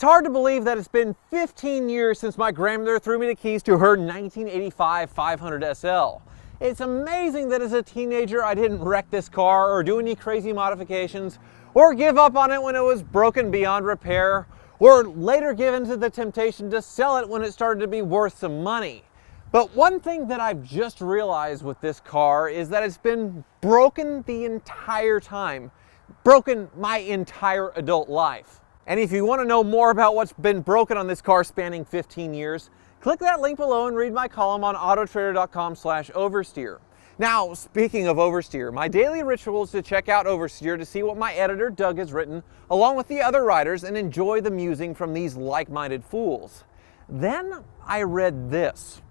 It's hard to believe that it's been 15 years since my grandmother threw me the keys to her 1985 500 SL. It's amazing that as a teenager I didn't wreck this car or do any crazy modifications or give up on it when it was broken beyond repair or later give in to the temptation to sell it when it started to be worth some money. But one thing that I've just realized with this car is that it's been broken the entire time. Broken my entire adult life. And if you want to know more about what's been broken on this car spanning 15 years, click that link below and read my column on autotrader.com/oversteer. Now, speaking of oversteer, my daily ritual is to check out Oversteer to see what my editor Doug has written, along with the other writers, and enjoy the musing from these like-minded fools. Then I read this.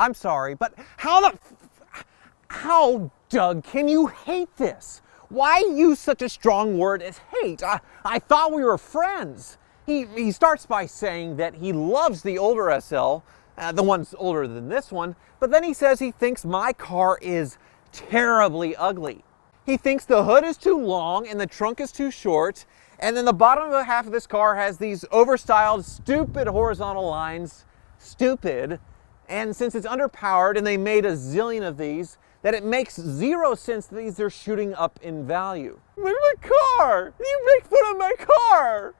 I'm sorry, but how, Doug, can you hate this? Why use such a strong word as hate? I thought we were friends. He starts by saying that he loves the older SL, the one's older than this one, but then he says he thinks my car is terribly ugly. He thinks the hood is too long and the trunk is too short, and then the bottom half of this car has these overstyled, stupid horizontal lines. Stupid. And since it's underpowered and they made a zillion of these, that it makes zero sense that these are shooting up in value. Look at my car! You make fun of my car!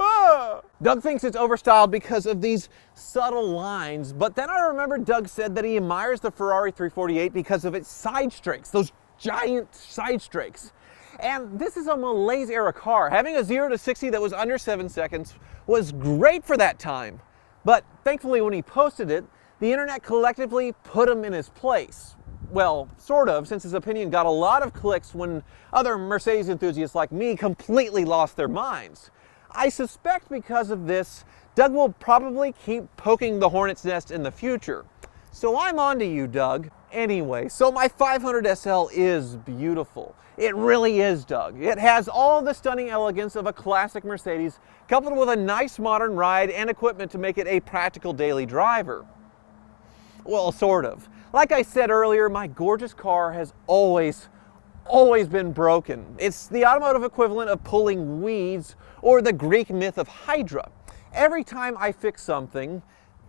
Ah. Doug thinks it's overstyled because of these subtle lines, but then I remember Doug said that he admires the Ferrari 348 because of its side strakes, those giant side strakes. And this is a Malaise era car. Having a 0 to 60 that was under 7 seconds was great for that time. But thankfully when he posted it, the internet collectively put him in his place. Well, sort of, since his opinion got a lot of clicks when other Mercedes enthusiasts like me completely lost their minds. I suspect because of this, Doug will probably keep poking the hornet's nest in the future. So I'm on to you, Doug. Anyway, so my 500 SL is beautiful. It really is, Doug. It has all the stunning elegance of a classic Mercedes, coupled with a nice modern ride and equipment to make it a practical daily driver. Well, sort of. Like I said earlier, my gorgeous car has always been broken. It's the automotive equivalent of pulling weeds or the Greek myth of Hydra. Every time I fix something,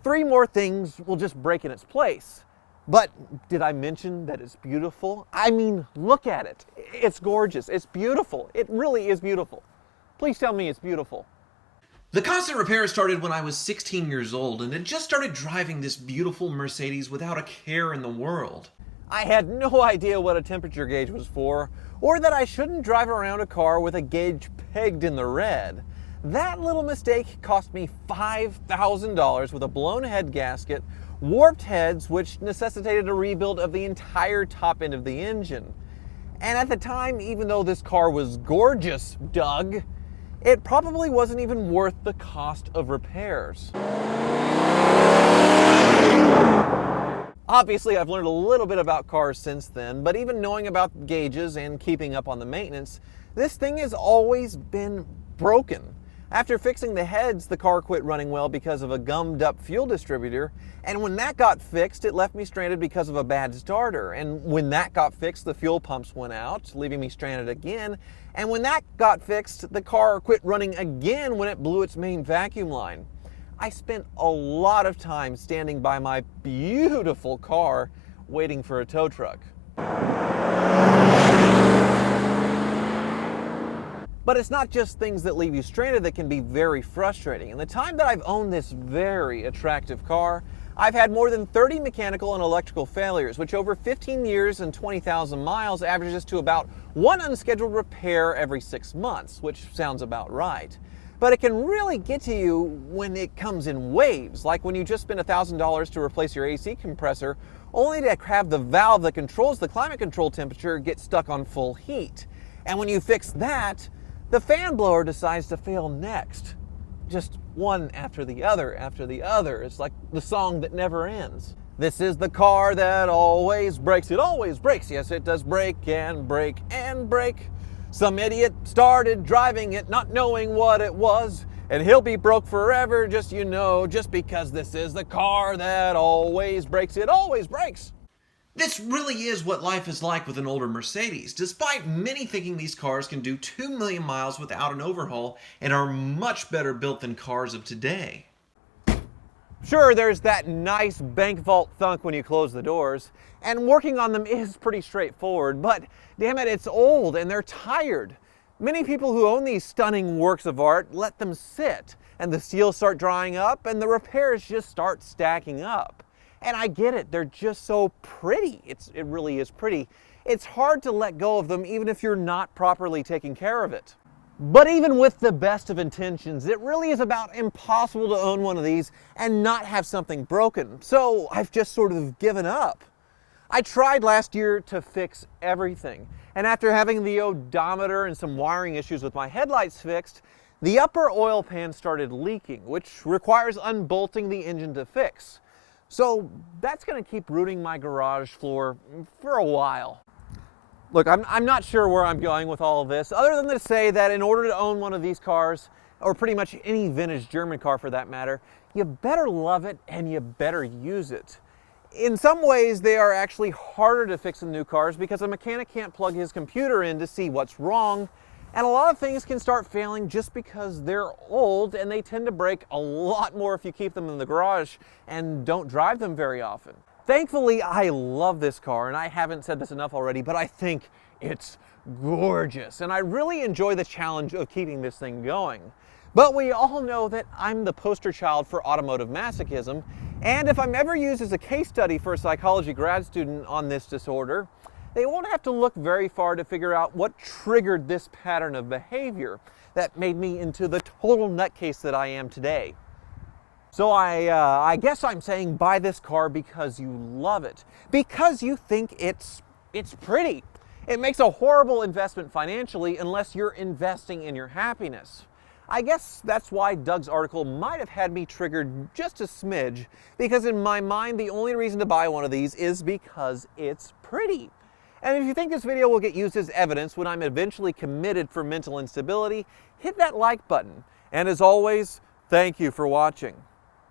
3 more things will just break in its place. But did I mention that it's beautiful? I mean, look at it. It's gorgeous. It's beautiful. It really is beautiful. Please tell me it's beautiful. The constant repair started when I was 16 years old and had just started driving this beautiful Mercedes without a care in the world. I had no idea what a temperature gauge was for, or that I shouldn't drive around a car with a gauge pegged in the red. That little mistake cost me $5,000 with a blown head gasket, warped heads, which necessitated a rebuild of the entire top end of the engine. And at the time, even though this car was gorgeous, Doug, it probably wasn't even worth the cost of repairs. Obviously, I've learned a little bit about cars since then, but even knowing about gauges and keeping up on the maintenance, this thing has always been broken. After fixing the heads, the car quit running well because of a gummed up fuel distributor, and when that got fixed, it left me stranded because of a bad starter. And when that got fixed, the fuel pumps went out, leaving me stranded again. And when that got fixed, the car quit running again when it blew its main vacuum line. I spent a lot of time standing by my beautiful car waiting for a tow truck. But it's not just things that leave you stranded that can be very frustrating. In the time that I've owned this very attractive car, I've had more than 30 mechanical and electrical failures, which over 15 years and 20,000 miles averages to about 1 unscheduled repair every 6 months, which sounds about right. But it can really get to you when it comes in waves, like when you just spend $1,000 to replace your AC compressor, only to have the valve that controls the climate control temperature get stuck on full heat. And when you fix that, the fan blower decides to fail next. Just one after the other after the other. It's like the song that never ends. This is the car that always breaks. It always breaks. Yes, it does break and break and break. Some idiot started driving it not knowing what it was, And he'll be broke forever, just just because this is the car that always breaks. It always breaks. This really is what life is like with an older Mercedes, despite many thinking these cars can do 2 million miles without an overhaul and are much better built than cars of today. Sure, there's that nice bank vault thunk when you close the doors, and working on them is pretty straightforward, but damn it, it's old and they're tired. Many people who own these stunning works of art let them sit, and the seals start drying up and the repairs just start stacking up. And I get it, they're just so pretty. It really is pretty. It's hard to let go of them even if you're not properly taking care of it. But even with the best of intentions, it really is about impossible to own one of these and not have something broken. So I've just sort of given up. I tried last year to fix everything. And after having the odometer and some wiring issues with my headlights fixed, the upper oil pan started leaking, which requires unbolting the engine to fix. So that's going to keep rooting my garage floor for a while. Look, I'm not sure where I'm going with all of this, other than to say that in order to own one of these cars, or pretty much any vintage German car for that matter, you better love it and you better use it. In some ways, they are actually harder to fix than new cars because a mechanic can't plug his computer in to see what's wrong, and a lot of things can start failing just because they're old, and they tend to break a lot more if you keep them in the garage and don't drive them very often. Thankfully, I love this car, and I haven't said this enough already, but I think it's gorgeous, and I really enjoy the challenge of keeping this thing going. But we all know that I'm the poster child for automotive masochism, and if I'm ever used as a case study for a psychology grad student on this disorder, they won't have to look very far to figure out what triggered this pattern of behavior that made me into the total nutcase that I am today. So I guess I'm saying buy this car because you love it, because you think it's pretty. It makes a horrible investment financially unless you're investing in your happiness. I guess that's why Doug's article might have had me triggered just a smidge, because in my mind the only reason to buy one of these is because it's pretty. And if you think this video will get used as evidence when I'm eventually committed for mental instability, hit that like button. And as always, thank you for watching.